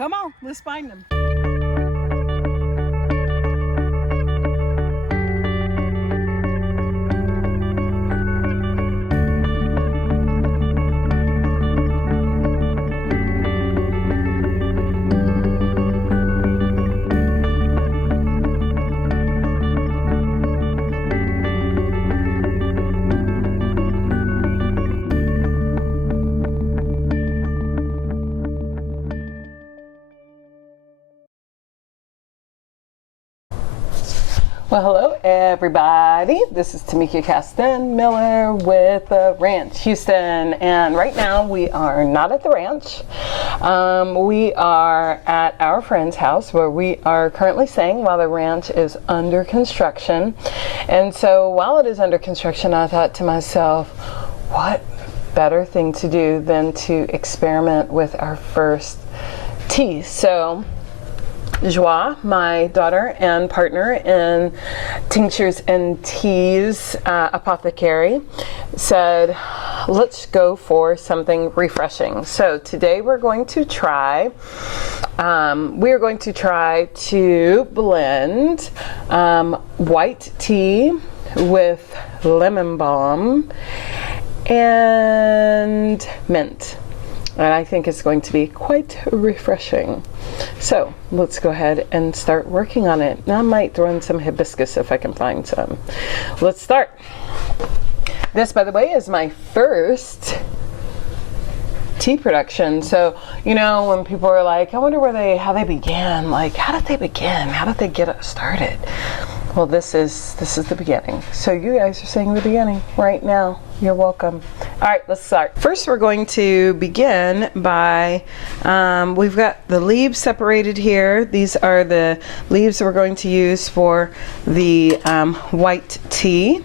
Come on, let's find them. Well, hello everybody. This is Tamika Caston Miller with the Ranch Houston, and right now we are not at the ranch. We are at our friend's house where we are currently staying while the ranch is under construction. And so while it is under construction, I thought to myself, what better thing to do than to experiment with our first tea. So Joie, my daughter and partner in Tinctures Teas Apothecary, said, let's go for something refreshing. So today we're going to try to blend white tea with lemon balm and mint. And I think it's going to be quite refreshing. So let's go ahead and start working on it. Now I might throw in some hibiscus if I can find some. Let's start. This, by the way, is my first tea production. So, you know, when people are like, I wonder how they began. Like, how did they begin? How did they get it started? Well, this is the beginning. So you guys are saying the beginning right now. You're welcome. All right, let's start. First, we're going to begin by, we've got the leaves separated here. These are the leaves we're going to use for the white tea.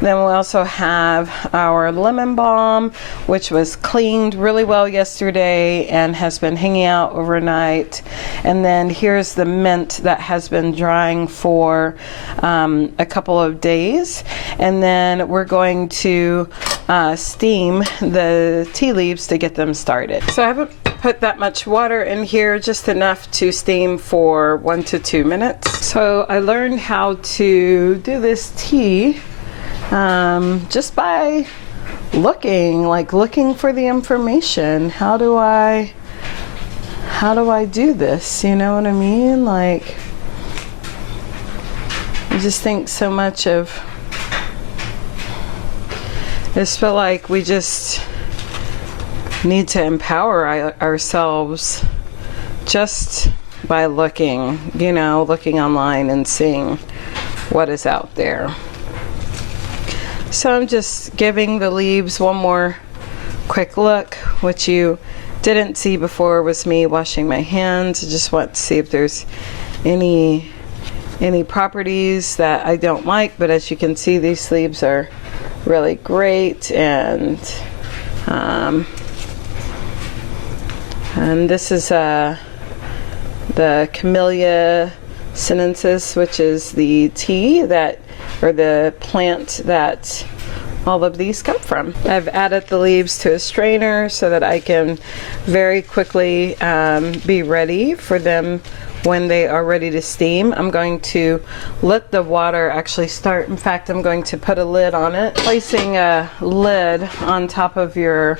Then we also have our lemon balm, which was cleaned really well yesterday and has been hanging out overnight. And then here's the mint that has been drying for a couple of days. And then we're going to steam the tea leaves to get them started. So I haven't put that much water in here, just enough to steam for 1 to 2 minutes. So I learned how to do this tea just by looking for the information. How do I do this? You know what I mean? Like, I just think so much of, I just feel like we just need to empower ourselves just by looking online and seeing what is out there. So I'm just giving the leaves one more quick look. What you didn't see before was me washing my hands. I just want to see if there's any properties that I don't like, but as you can see, these leaves are really great, and this is the Camellia sinensis, which is the tea or the plant that all of these come from. I've added the leaves to a strainer so that I can very quickly be ready for them when they are ready to steam. I'm going to let the water actually start. In fact, I'm going to put a lid on it. Placing a lid on top of your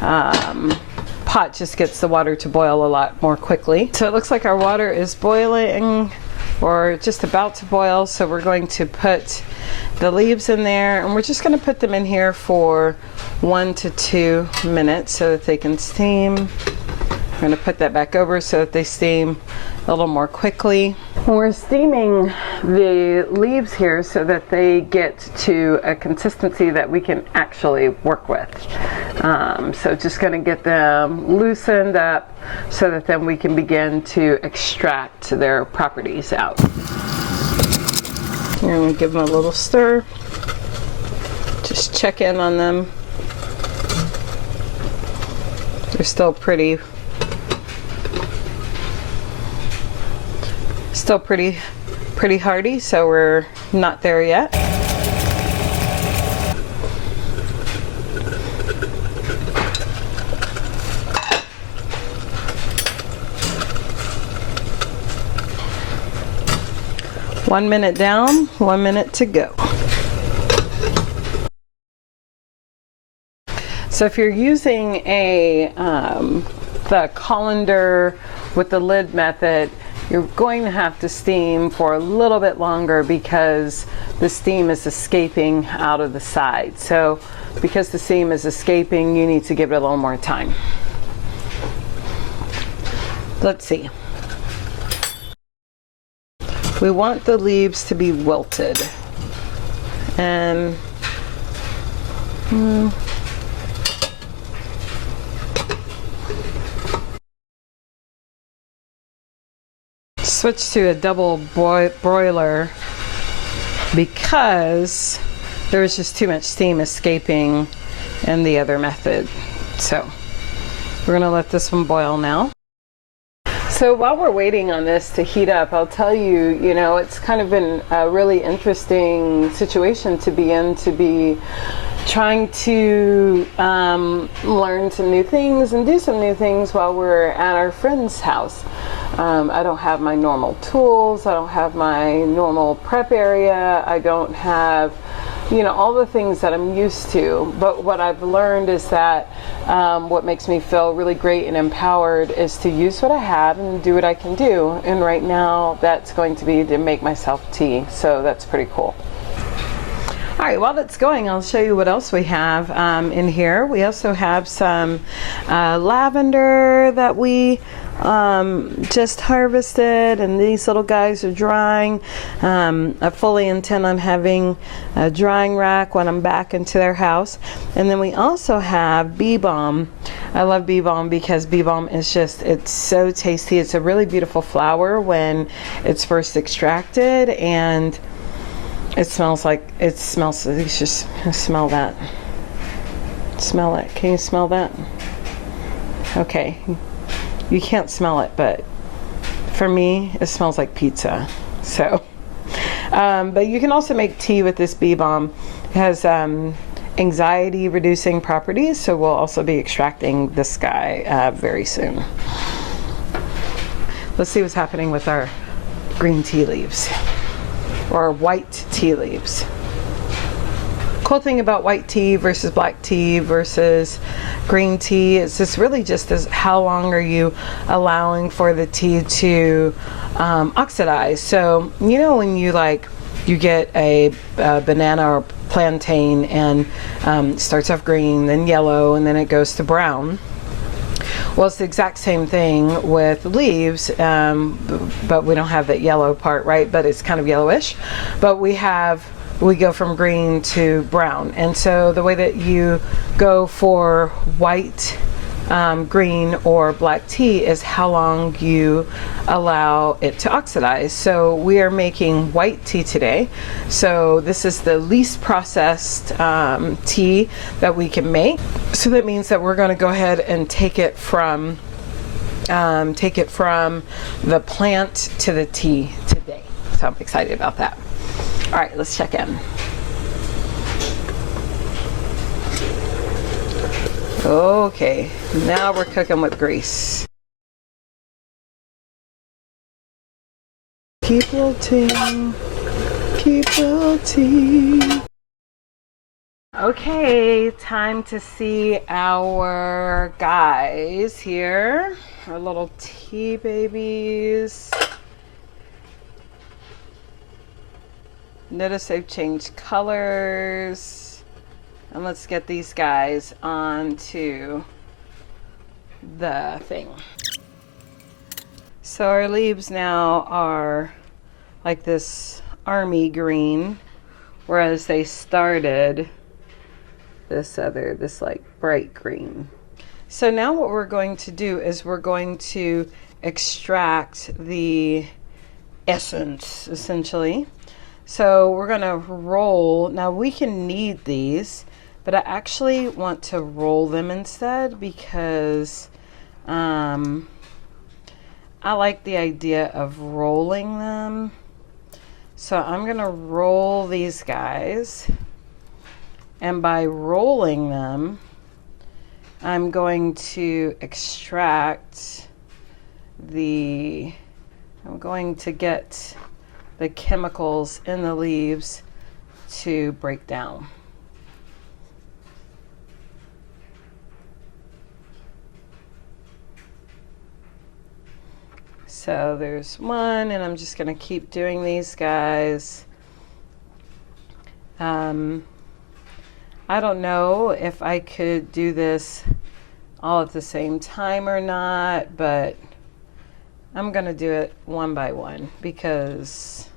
pot just gets the water to boil a lot more quickly. So it looks like our water is boiling, or just about to boil, so we're going to put the leaves in there, and we're just going to put them in here for 1 to 2 minutes so that they can steam. I'm going to put that back over so that they steam a little more quickly. We're steaming the leaves here so that they get to a consistency that we can actually work with. So just going to get them loosened up so that then we can begin to extract their properties out. I'm going to give them a little stir. Just check in on them. They're still pretty hardy, so we're not there yet. 1 minute down, 1 minute to go. So if you're using the colander with the lid method, you're going to have to steam for a little bit longer because the steam is escaping out of the side. So because the steam is escaping, you need to give it a little more time. Let's see. We want the leaves to be wilted. And switch to a double broiler because there was just too much steam escaping in the other method. So we're going to let this one boil now. So while we're waiting on this to heat up, I'll tell you, it's kind of been a really interesting situation to be in, to be trying to learn some new things and do some new things while we're at our friend's house. I don't have my normal tools, I don't have my normal prep area, I don't have all the things that I'm used to. But what I've learned is that what makes me feel really great and empowered is to use what I have and do what I can do. And right now that's going to be to make myself tea. So that's pretty cool. All right, while that's going, I'll show you what else we have in here. We also have some lavender that we just harvested, and these little guys are drying. I fully intend on having a drying rack when I'm back into their house. And then we also have bee balm. I love bee balm because bee balm is it's so tasty. It's a really beautiful flower when it's first extracted, and it smells delicious. Smell that. Smell it. Can you smell that? Okay. You can't smell it, but for me, it smells like pizza. So, but you can also make tea with this bee balm. It has anxiety reducing properties, so we'll also be extracting this guy very soon. Let's see what's happening with our green tea leaves, or white tea leaves. Cool thing about white tea versus black tea versus green tea is this really just is how long are you allowing for the tea to oxidize. So when you get a banana or plantain and starts off green, then yellow, and then it goes to brown. Well, it's the exact same thing with leaves, but we don't have that yellow part, right? But it's kind of yellowish. But we go from green to brown. And so the way that you go for white, green, or black tea is how long you allow it to oxidize. So we are making white tea today. So this is the least processed tea that we can make. So that means that we're going to go ahead and take it from the plant to the tea today. So I'm excited about that. All right, let's check in. Okay, now we're cooking with grease. Keep wilting, keep wilting. Okay, time to see our guys here, our little tea babies. Notice they've changed colors. And let's get these guys onto the thing. So our leaves now are like this army green, whereas they started this like bright green. So now what we're going to do is we're going to extract the essence, essentially. So we're going to roll. Now we can knead these, but I actually want to roll them instead because I like the idea of rolling them. So I'm going to roll these guys, and by rolling them, I'm going to extract I'm going to get the chemicals in the leaves to break down. So there's one, and I'm just going to keep doing these guys. I don't know if I could do this all at the same time or not, but I'm going to do it one by one because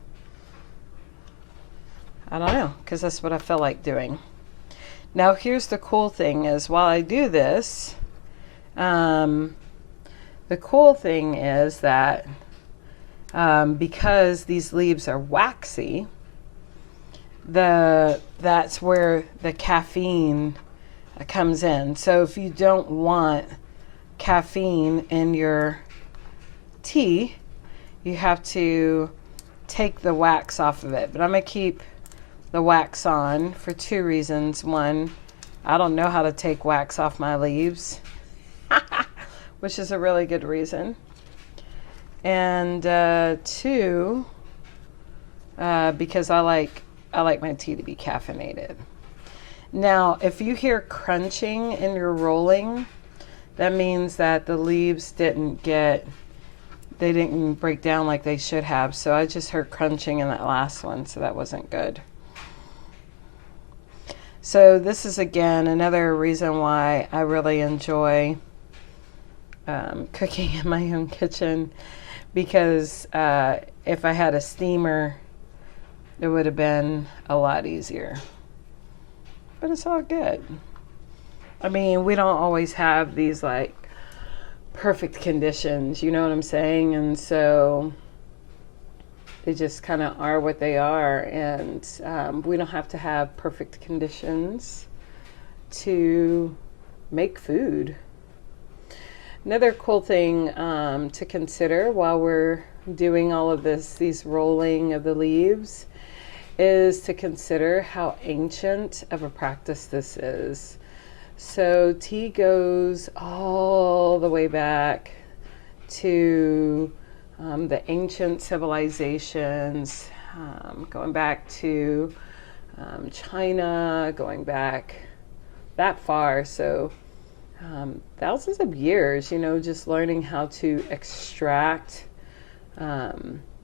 I don't know, because that's what I feel like doing. Now here's the cool thing is while I do this, the cool thing is that because these leaves are waxy, that's where the caffeine comes in. So if you don't want caffeine in your tea, you have to take the wax off of it. But I'm going to keep the wax on for two reasons. One, I don't know how to take wax off my leaves, which is a really good reason. And two, because I like my tea to be caffeinated. Now, if you hear crunching in your rolling, that means that the leaves didn't break down like they should have. So I just heard crunching in that last one, so that wasn't good. So this is, again, another reason why I really enjoy cooking in my own kitchen, because if I had a steamer, it would have been a lot easier. But it's all good. I mean, we don't always have these like perfect conditions, you know what I'm saying? And so they just kind of are what they are. And we don't have to have perfect conditions to make food. Another cool thing to consider while we're doing all of these rolling of the leaves, is to consider how ancient of a practice this is. So tea goes all the way back to the ancient civilizations, going back to China, going back that far. So thousands of years, just learning how to extract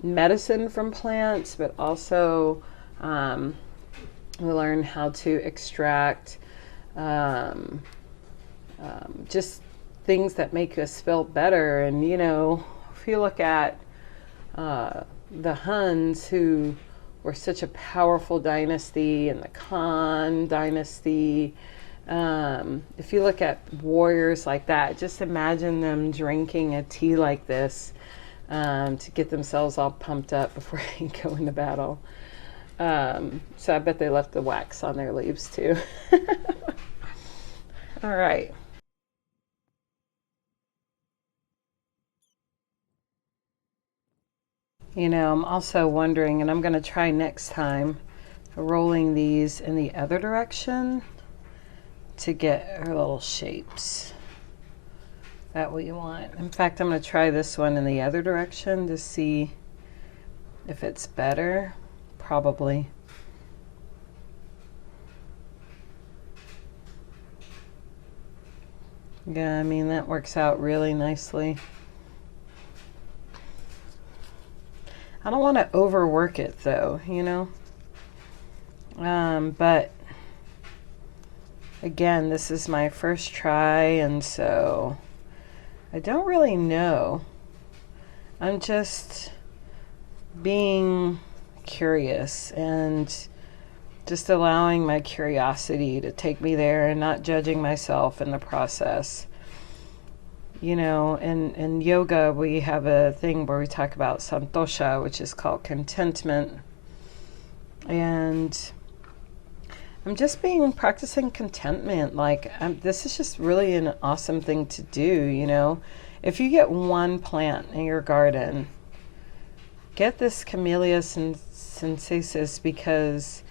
medicine from plants, but also we learn how to extract just things that make us feel better. And if you look at the Huns, who were such a powerful dynasty, and the Khan dynasty, if you look at warriors like that, just imagine them drinking a tea like this to get themselves all pumped up before they go into battle. So I bet they left the wax on their leaves too. All right. I'm also wondering, and I'm going to try next time, rolling these in the other direction to get her little shapes that what you want. In fact, I'm going to try this one in the other direction to see if it's better. Probably. Yeah, I mean, that works out really nicely. I don't want to overwork it though, but again, this is my first try, and so I don't really know. I'm just being curious and just allowing my curiosity to take me there and not judging myself in the process. In yoga, we have a thing where we talk about santosha, which is called contentment. And I'm just practicing contentment. This is just really an awesome thing to do, If you get one plant in your garden, get this Camellia sinensis, because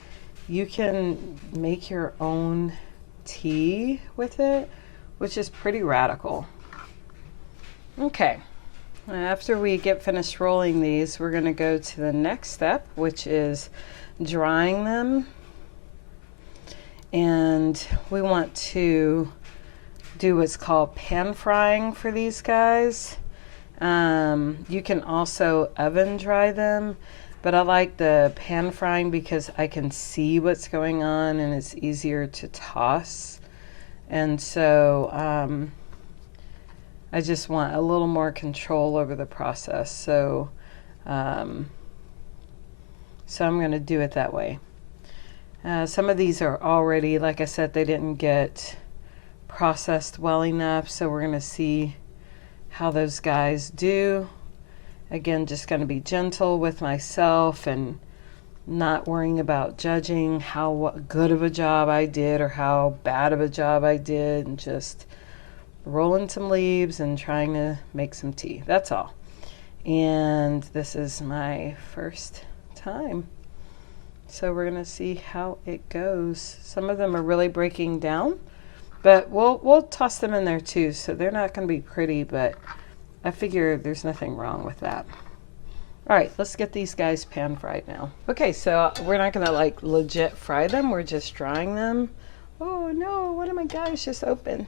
you can make your own tea with it, which is pretty radical. Okay, After we get finished rolling these, we're going to go to the next step, which is drying them. And we want to do what's called pan frying for these guys. You can also oven dry them, but I like the pan frying because I can see what's going on and it's easier to toss. And so I just want a little more control over the process. So I'm going to do it that way. Some of these are already, like I said, they didn't get processed well enough, so we're going to see how those guys do. Again, just going to be gentle with myself and not worrying about judging how good of a job I did or how bad of a job I did, and just rolling some leaves and trying to make some tea. That's all. And this is my first time. So we're going to see how it goes. Some of them are really breaking down, but we'll toss them in there too. So they're not going to be pretty, but I figure there's nothing wrong with that. All right, let's get these guys pan fried now. Okay, so we're not going to like legit fry them. We're just drying them. Oh no, one of my guys just opened.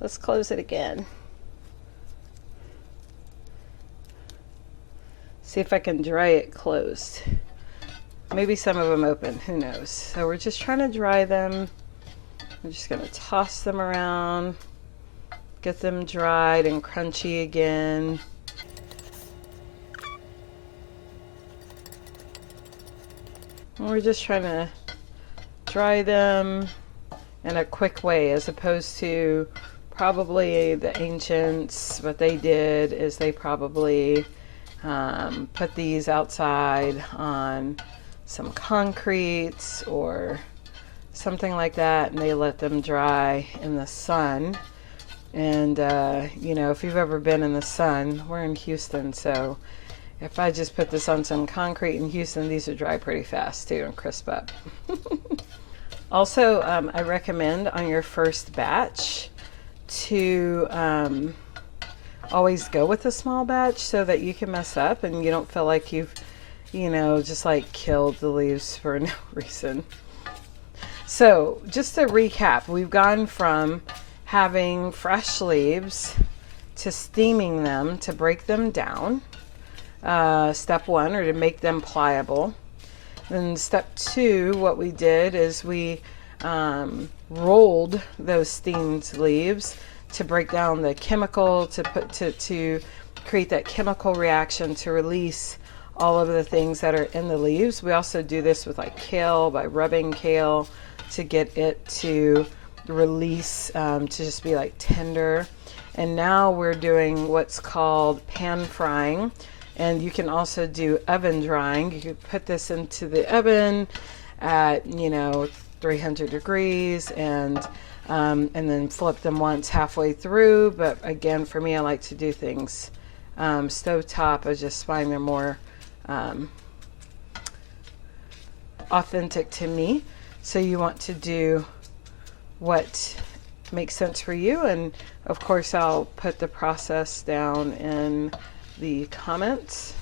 Let's close it again. See if I can dry it closed. Maybe some of them open, who knows. So we're just trying to dry them. I'm just going to toss them around, get them dried and crunchy again. And we're just trying to dry them in a quick way, as opposed to probably the ancients. What they did is they probably put these outside on some concrete or something like that, and they let them dry in the sun. And you know, if you've ever been in the sun, we're in Houston, so if I just put this on some concrete in Houston, these would dry pretty fast too and crisp up. Also, I recommend on your first batch to always go with a small batch so that you can mess up and you don't feel like you've, you know, just like killed the leaves for no reason. So just to recap, we've gone from having fresh leaves to steaming them to break them down, step one, or to make them pliable. Then step two, what we did is we rolled those steamed leaves to break down the chemical, to create that chemical reaction to release all of the things that are in the leaves. We also do this with like kale, by rubbing kale to get it to release, to just be like tender. And now we're doing what's called pan frying. And you can also do oven drying. You could put this into the oven at, you know, 300 degrees and then flip them once halfway through. But again, for me, I like to do things stovetop. I just find they're more authentic to me. So you want to do what makes sense for you. And of course, I'll put the process down in the comments.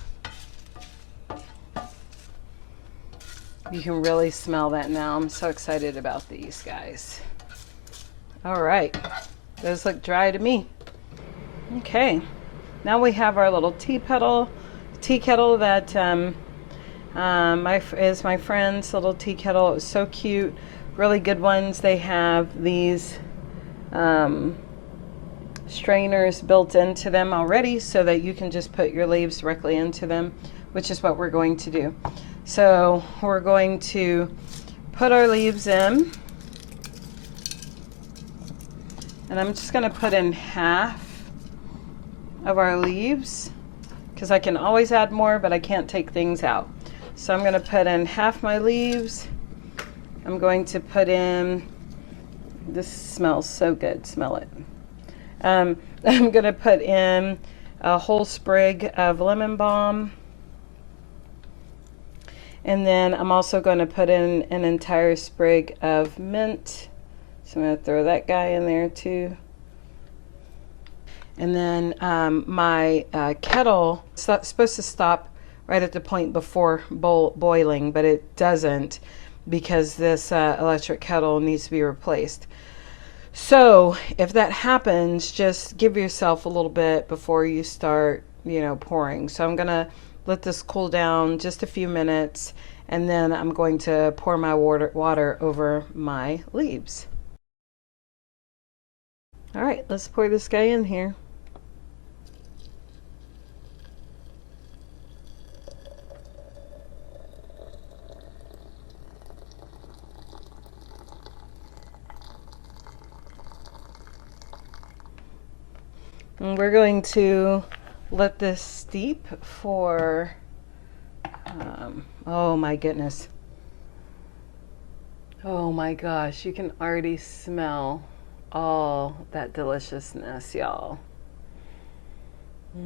You can really smell that now. I'm so excited about these guys. All right, those look dry to me. Okay, now we have our little tea kettle that is my friend's little tea kettle. It was so cute, really good ones. They have these strainers built into them already so that you can just put your leaves directly into them, which is what we're going to do. So we're going to put our leaves in, and I'm just going to put in half of our leaves because I can always add more, but I can't take things out. So I'm going to put in half my leaves. I'm going to put in, this smells so good, smell it. I'm going to put in a whole sprig of lemon balm. And then I'm also going to put in an entire sprig of mint. So I'm going to throw that guy in there too. And then my kettle is supposed to stop right at the point before boiling, but it doesn't because this electric kettle needs to be replaced. So if that happens, just give yourself a little bit before you start, pouring. So I'm going to let this cool down just a few minutes, and then I'm going to pour my water over my leaves. All right, let's pour this guy in here. And we're going to let this steep for, oh my goodness. Oh my gosh, you can already smell all that deliciousness, y'all. All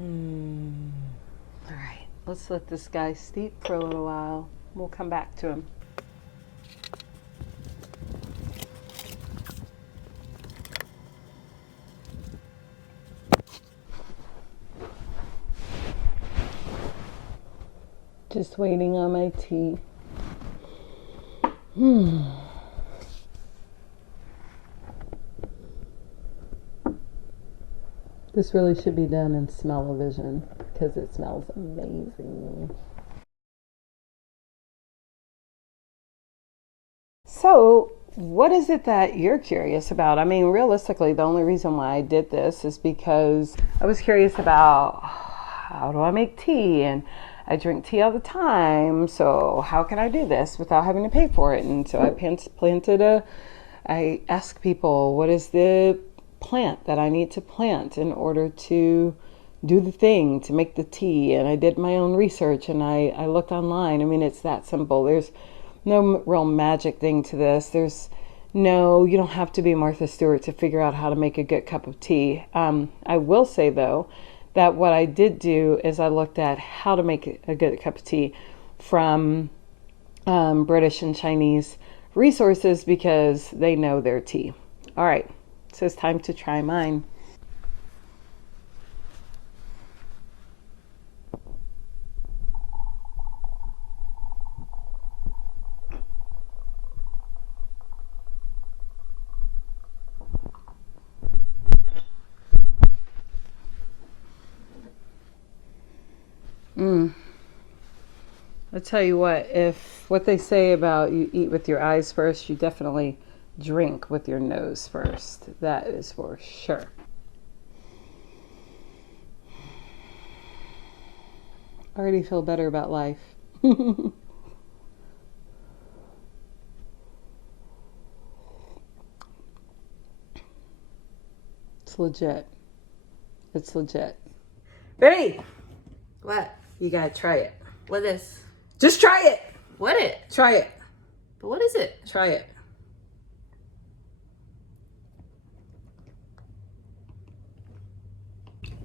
right, let's let this guy steep for a little while. We'll come back to him. Just waiting on my tea. This really should be done in smell-o-vision because it smells amazing. So, what is it that you're curious about? I mean, realistically, the only reason why I did this is because I was curious about how do I make tea, and I drink tea all the time, so how can I do this without having to pay for it? And so I asked people, what is the plant that I need to plant in order to do the thing, to make the tea? And I did my own research, and I looked online. I mean, it's that simple. There's no real magic thing to this. You don't have to be Martha Stewart to figure out how to make a good cup of tea. I will say, though, that what I did do is I looked at how to make a good cup of tea from British and Chinese resources because they know their tea. All right, so it's time to try mine. I'll tell you what they say about you eat with your eyes first, you definitely drink with your nose first. That is for sure. I already feel better about life. It's legit. It's legit. Baby! What? You gotta try it. What is? Just try it! What it? Try it. But what is it? Try it.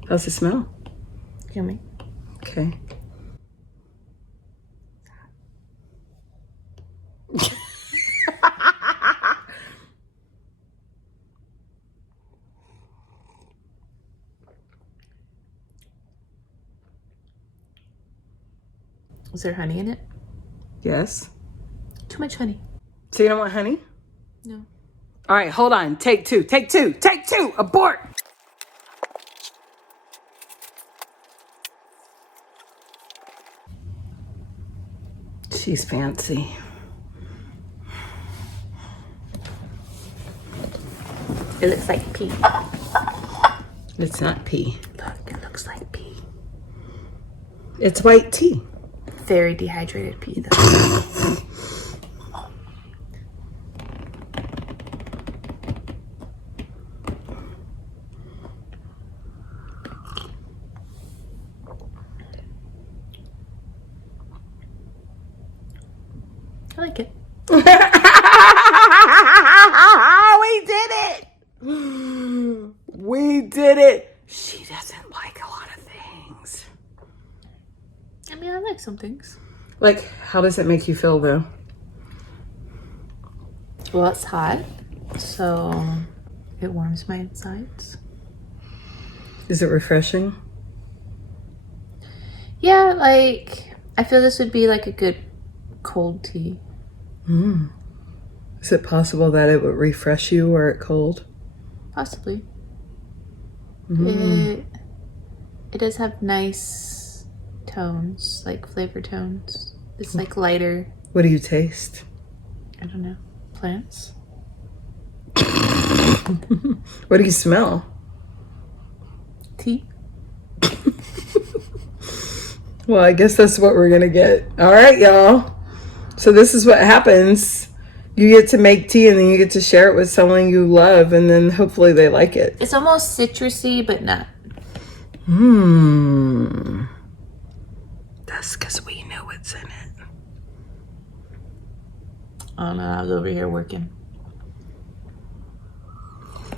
How's it smell? Yummy. Okay. Is there honey in it? Yes. Too much honey. So you don't want honey? No. All right, hold on. Take two. Take two. Take two. Abort. She's fancy. It looks like pee. It's not pea. Look, it looks like pee. It's white tea. Very dehydrated pee, though. I like it. We did it! We did it! She doesn't like a lot of things. I mean, I like some things. Like, how does it make you feel, though? Well, it's hot, so it warms my insides. Is it refreshing? Yeah, like, I feel this would be like a good cold tea. Is it possible that it would refresh you were it cold? Possibly. Mm. It does have nice tones, like flavor tones. It's like lighter. What do you taste? I don't know. Plants? What do you smell? Tea? Well, I guess that's what we're gonna get. All right, y'all. So this is what happens. You get to make tea and then you get to share it with someone you love, and then hopefully they like it. It's almost citrusy, but not. That's because we know what's in it. Oh no, I was over here working.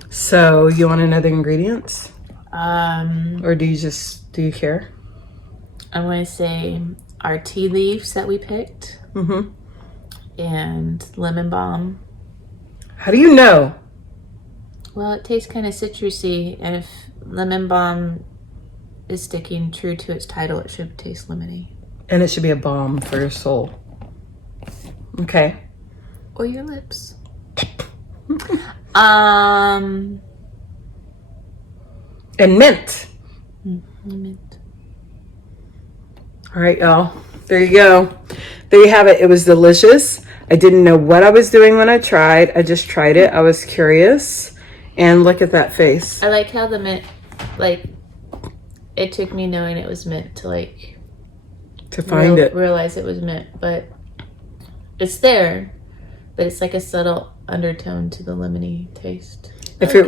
So you want to know the ingredients? I'm Or do you care? going to say our tea leaves that we picked and lemon balm. How do you know? Well, it tastes kind of citrusy, and if lemon balm is sticking true to its title, it should taste lemony. And it should be a balm for your soul. Okay. Or your lips. And And mint. mint. All right, y'all. There you go. There you have it. It was delicious. I didn't know what I was doing when I tried. I just tried it. I was curious. And look at that face. I like how the mint, like, it took me knowing it was mint to, like, To find it. realize it was mint. But it's there, but it's like a subtle undertone to the lemony taste. If it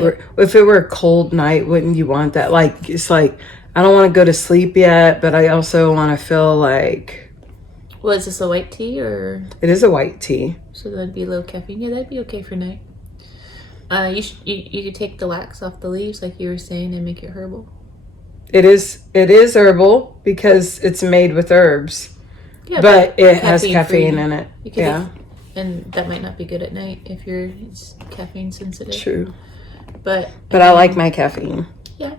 were a cold night, wouldn't you want that? Like, it's like, I don't want to go to sleep yet, but I also want to feel like... Well, is this a white tea or? It is a white tea. So that'd be low caffeine. Yeah, that'd be okay for night. You could take the wax off the leaves, like you were saying, and make it herbal. It is herbal because it's made with herbs. Yeah, but it has caffeine-free. caffeine in it. You could Yeah. And that might not be good at night if you're caffeine sensitive. True. But I like my caffeine. Yeah.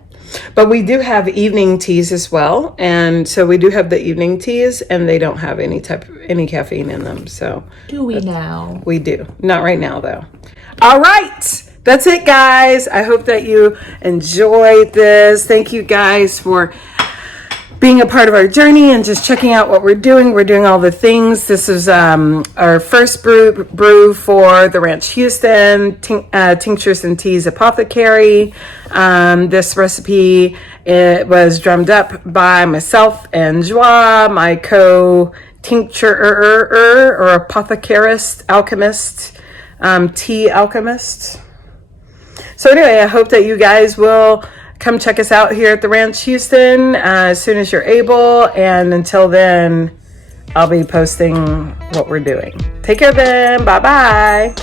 But we do have evening teas as well. And so we do have the evening teas, and they don't have any caffeine in them. So Do we now? we do. Not right now, though. All right. That's it, guys. I hope that you enjoyed this. Thank you guys for being a part of our journey and just checking out what we're doing. We're doing all the things. This is our first brew for the Ranch Houston, Tinctures and Teas Apothecary. This recipe, it was drummed up by myself and Joie, my co-tincturer or apothecarist, alchemist, tea alchemist. So anyway, I hope that you guys will come check us out here at the Ranch Houston as soon as you're able. And until then, I'll be posting what we're doing. Take care then. Bye-bye.